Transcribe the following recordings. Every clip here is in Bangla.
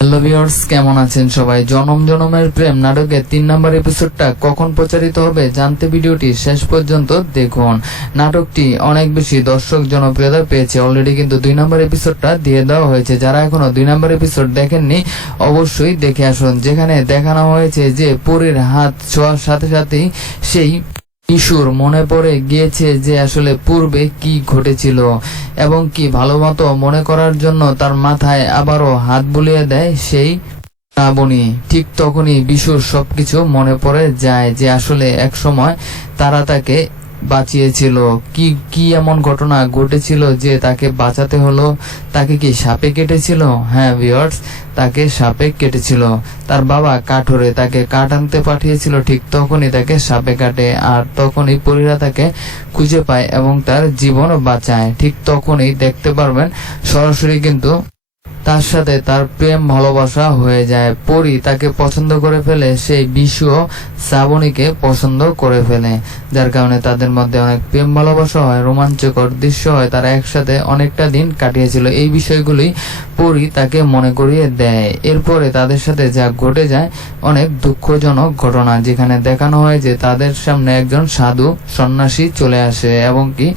হ্যালো ভিউয়ার্স, কেমন আছেন সবাই? জনম জনমের প্রেম নাটকের 3 নম্বর এপিসোডটা কখন প্রচারিত হবে জানতে ভিডিওটি শেষ পর্যন্ত দেখুন। নাটকটি অনেক বেশি দর্শক জনপ্রিয়তা পেয়েছে। অলরেডি কিন্তু 2 নম্বর এপিসোডটা দিয়ে দেওয়া হয়েছে। যারা এখনো 2 নম্বর এপিসোড দেখেননি অবশ্যই দেখে আসুন, যেখানে দেখানো হয়েছে যে পরীর হাত ছোঁয়ার সাথে সাথেই সেই কিশোর মনে পড়ে গিয়েছে যে আসলে পূর্বে কি ঘটেছিল এবং কি ভালোমতো মনে করার জন্য তার মাথায় আবারও হাত বুলিয়ে দেয় সেই শ্রাবণী। ঠিক তখনই বিশুর সবকিছু মনে পড়ে যায় যে আসলে এক সময় তারা তাকে বাঁচিয়েছিল। কি কি এমন ঘটনা ঘটেছিল যে তাকে বাঁচাতে হলো? তাকে কি সাপে কেটেছিল? হ্যাঁ ভিউয়ার্স, তাকে সাপে কেটেছিল। তার বাবা কাঠোরে তাকে কাঠ আনতে পাঠিয়েছিল, ঠিক তখনই তাকে সাপে কাটে। আর তখনই পরীরা তাকে খুঁজে পায় এবং তার জীবন বাঁচায়। ঠিক তখনই দেখতে পারবেন সরাসরি কিন্তু তার সাথে তার প্রেম ভালোবাসা হয়ে যায়। পরী তাকে পছন্দ করে ফেলে, সেই বিশুও শ্রাবণীকে পছন্দ করে ফেলে, যার কারণে তাদের মধ্যে অনেক প্রেম ভালোবাসা হয়, রোমাঞ্চকর দৃশ্য হয়। তারা একসাথে অনেকটা দিন কাটিয়েছিল। এই বিষয়গুলি পরী তাকে মনে করিয়ে দেয়। এরপরে তাদের সাথে যা ঘটে যায় অনেক দুঃখজনক ঘটনা, যেখানে দেখানো হয় যে তাদের সামনে একজন সাধু সন্ন্যাসী চলে আসে এবং কি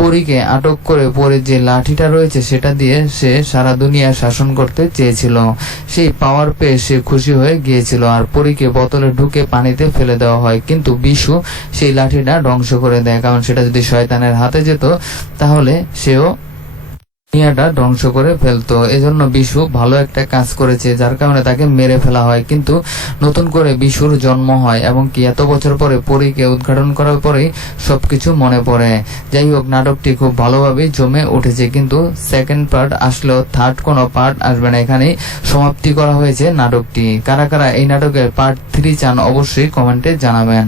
পরীকে আটক করে পরীর যে লাঠিটা রয়েছে সেটা দিয়ে সে সারা দুনিয়া শাসন করতে চেয়েছিল। সেই পাওয়ার পেয়ে সে খুশি হয়ে গিয়েছিল। আর পরীকে বোতলে ঢুকে পানিতে ফেলে দেওয়া হয়, কিন্তু বিশু সেই লাঠিটা ধ্বংস করে দেয়, কারণ সেটা যদি শয়তানের হাতে যেত তাহলে সেও দুনিয়াটা ধ্বংস করে ফেলতো। এজন্য বিশু ভালো একটা কাজ করেছে, যার কারণে তাকে মেরে ফেলা হয়। কিন্তু নতুন করে বিশুর জন্ম হয় এবং কি এত বছর পরে পরীকে উদ্ঘাটন করার পরেই সবকিছু মনে পড়ে। যাই হোক, নাটকটি খুব ভালোভাবে জমে উঠেছে, কিন্তু সেকেন্ড পার্ট আসলেও থার্ড কোনো পার্ট আসবে না। এখানেই সমাপ্তি করা হয়েছে নাটকটি। কারা কারা এই নাটকের পার্ট 3 চান অবশ্যই কমেন্টে জানাবেন।